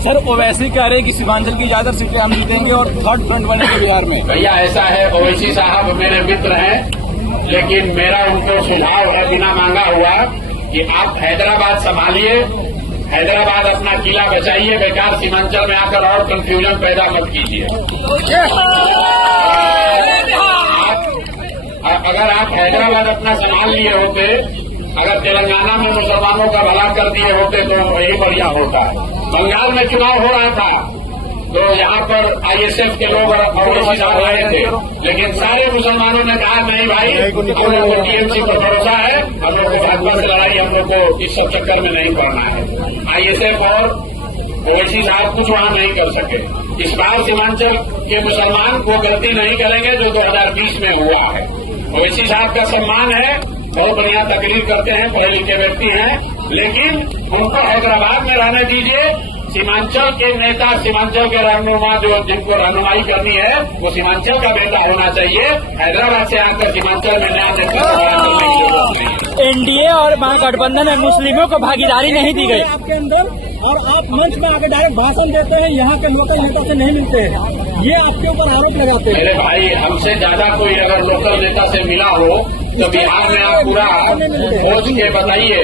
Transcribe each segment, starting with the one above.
Sir Owaisi कह रहे हैं कि सीमांचल की ज्यादा सीटें हम जीतेंगे और थर्ड फ्रंट बनेंगे बिहार में। भैया ऐसा है, ओवैसी साहब मेरे मित्र हैं, लेकिन मेरा उनको सुझाव है बिना मांगा हुआ कि आप हैदराबाद संभालिए, हैदराबाद अपना किला बचाइए, बेकार सीमांचल में आकर और कंफ्यूजन पैदा मत कीजिए। अगर आप हैदराबाद अपना संभाल लिए होते, अगर तेलंगाना में मुसलमानों का भला कर दिए होते तो यही बढ़िया होता। बंगाल में चुनाव हो रहा था तो यहाँ पर आईएसएफ के लोग ओवैसी साहब रहे थे, लेकिन सारे मुसलमानों ने कहा नहीं भाई, हम लोग को टीएमसी पर भरोसा है, हम लोग को भाजपा से लड़ाई, हम लोग को इस सब चक्कर में नहीं पड़ना है। आईएसएफ और ओवैसी साहब कुछ वहां नहीं कर सके। इस बार सीमांचल के मुसलमान वो गलती नहीं करेंगे जो 2020 में हुआ है। ओवैसी साहब का सम्मान है, बहुत बढ़िया तकरीर करते हैं, पढ़े लिखे व्यक्ति हैं, लेकिन उनको हैदराबाद में रहने दीजिए। सीमांचल के नेता, सीमांचल के रहनुमा जो जिनको रहनुमाई करनी है वो सीमांचल का बेटा होना चाहिए। हैदराबाद से आकर सीमांचल में नया नेता। एनडीए और महागठबंधन में मुस्लिमों को भागीदारी नहीं दी गई आपके अंदर, और आप मंच में आके डायरेक्ट भाषण देते हैं, यहाँ के लोकल नेता से नहीं मिलते हैं, ये आपके ऊपर आरोप लगाते हैं। मेरे भाई, हमसे ज्यादा कोई अगर लोकल नेता से मिला हो तो बिहार में आप पूरा खोज के बताइए।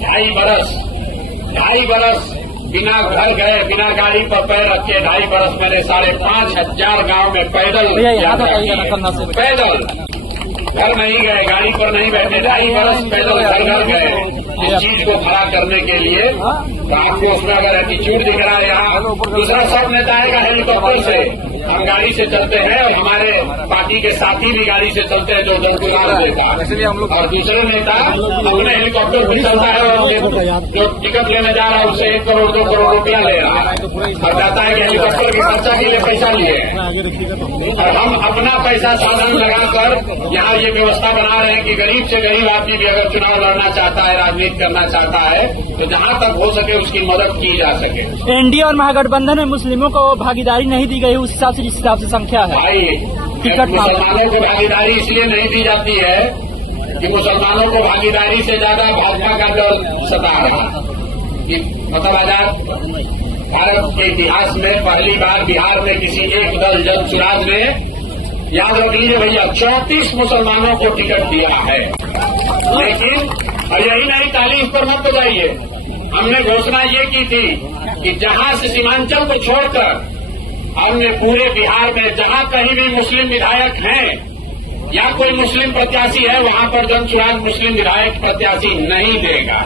2.5 बरस बिना घर गए, बिना गाड़ी पर पैर रखे 2.5 बरस मैंने 5,500 गांव में पैदल यात्रा की, पैदल घर नहीं गए, गाड़ी पर नहीं बैठे, 2.5 बरस पैदल घर गए इस चीज को खड़ा करने के लिए। तो आपको उसमें अगर एटीट्यूड दिख रहा है, यहाँ दूसरा सब नेता आएगा हेलीकॉप्टर से, हम गाड़ी से चलते हैं और हमारे पार्टी के साथी भी गाड़ी से चलते हैं जो जनसुराज देता है, और दूसरे नेता अपने हेलीकॉप्टर भी चलता है और जो टिकट लेने जा रहा है उससे 1 करोड़ 2 करोड़ रुपया ले रहा है और कहता है कि हेलीकॉप्टर की खर्चा के लिए पैसा लिए हैं। और हम अपना पैसा साधन लगाकर यहाँ ये व्यवस्था बना रहे हैं कि गरीब से गरीब आदमी भी अगर चुनाव लड़ना चाहता है, राजनीति करना चाहता है, तो जहाँ तक हो सके उसकी मदद की जा सके। एनडीए और महागठबंधन में मुस्लिमों को भागीदारी नहीं दी गई, उस हिसाब से जिस हिसाब से संख्या है। भाई, मुसलमानों को भागीदारी इसलिए नहीं दी जाती है कि मुसलमानों को भागीदारी से ज्यादा भाजपा का डर सता रहा है। मतलब आजाद भारत के इतिहास में पहली बार बिहार में किसी एक दल जनसुराज ने, याद रख लीजिए भैया, 34 मुसलमानों को टिकट दिया है। लेकिन और यही नहीं, ताली इस पर मत बजाइए, हमने घोषणा ये की थी कि जहां से सीमांचल को छोड़कर हमने पूरे बिहार में जहां कहीं भी मुस्लिम विधायक हैं या कोई मुस्लिम प्रत्याशी है, वहां पर जनसुराज मुस्लिम विधायक प्रत्याशी नहीं देगा।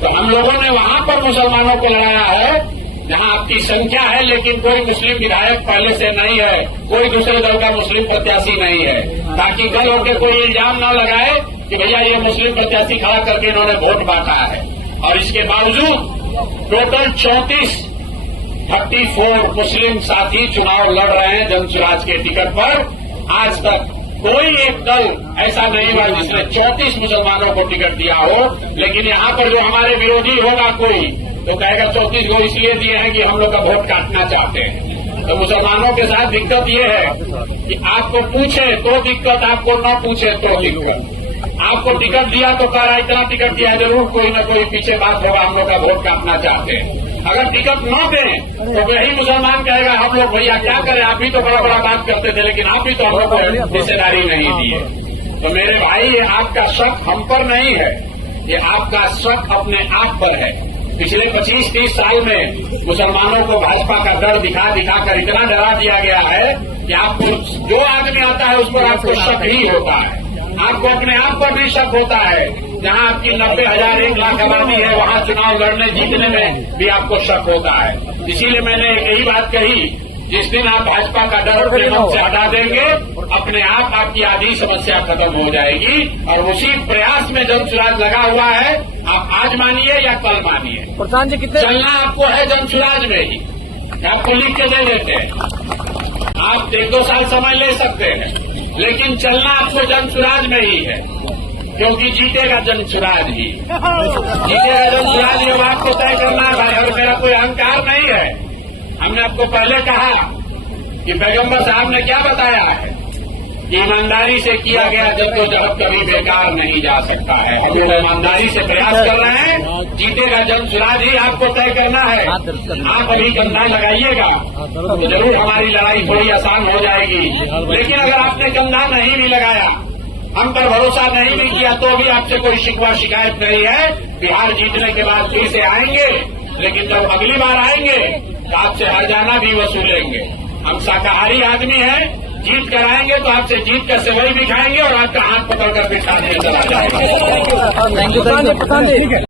तो हम लोगों ने वहां पर मुसलमानों को लड़ाया है जहां आपकी संख्या है, लेकिन कोई मुस्लिम विधायक पहले से नहीं है, कोई दूसरे दल का मुस्लिम प्रत्याशी नहीं है, ताकि कल होकर कोई इल्जाम न लगाए कि भैया ये मुस्लिम प्रत्याशी खड़ा करके इन्होंने वोट बांटा है। और इसके बावजूद टोटल 34 मुस्लिम साथी चुनाव लड़ रहे हैं जनसुराज के टिकट पर। आज तक कोई एक दल ऐसा नहीं हुआ जिसने 34 मुसलमानों को टिकट दिया हो। लेकिन यहाँ पर जो हमारे विरोधी होगा कोई, तो कहेगा 34 को इसलिए दिए हैं कि हम लोग का वोट काटना चाहते हैं। तो मुसलमानों के साथ दिक्कत ये है कि आपको पूछे तो दिक्कत, आपको न पूछे तो दिक्कत। आपको टिकट दिया तो कह रहा इतना टिकट दिया, जरूर कोई न कोई पीछे बात होगा, हम लोग का वोट काटना चाहते हैं। अगर टिकट न दें तो वही मुसलमान कहेगा हम लोग भैया क्या करें, आप भी तो बड़ा बड़ा बात करते थे, लेकिन आप भी तो हम लोग को हिस्सेदारी नहीं दिए। तो मेरे भाई, ये आपका शक हम पर नहीं है, ये आपका शक अपने आप पर है। पिछले 25-30 साल में मुसलमानों को भाजपा का डर दिखा कर इतना डरा दिया गया है कि आपको जो आदमी आता है उस पर आपको शक ही होता है, आपको अपने आप पर भी शक होता है। जहां आपकी 90,000 1 लाख आबादी है, वहां चुनाव लड़ने जीतने में भी आपको शक होता है। इसीलिए मैंने यही बात कही, जिस दिन आप भाजपा का डर अपने मन से हटा देंगे, अपने आप आपकी आधी समस्या खत्म हो जाएगी। और उसी प्रयास में जनसुराज लगा हुआ है। आप आज मानिए या कल मानिए, प्रधान जी कितने चलना आपको है जनसुराज में ही। आपको लिख के दे देते हैं, आप 1-2 साल समय ले सकते हैं, लेकिन चलना आपको जनसुराज में ही है, क्योंकि जीतेगा जनसुराज ही, जीतेगा जनसुराज ही। आपको तय करना है भाई, और मेरा कोई अहंकार नहीं है। हमने आपको पहले कहा कि पैगंबर साहब ने क्या बताया है ईमानदारी से किया गया जद्दोजहद कभी बेकार नहीं जा सकता है। हम लोग ईमानदारी से प्रयास कर रहे हैं। जीतेगा जनसुराज ही आपको तय करना है। आप अभी कंधा लगाइएगा तो जरूर हमारी लड़ाई थोड़ी आसान हो जाएगी, लेकिन अगर आपने कंधा नहीं भी लगाया, हम पर भरोसा नहीं भी किया, तो भी आपसे कोई शिकवा शिकायत नहीं है। बिहार जीतने के बाद फिर से आएंगे, लेकिन जब अगली बार आएंगे तो आपसे हर्जाना भी वसूलेंगे। हम शाकाहारी आदमी हैं, जीत कर आएंगे तो आपसे जीत का सेवई भी खाएंगे और आपका हाथ पकड़कर बिठा दिया चला जाएगा। Thank you.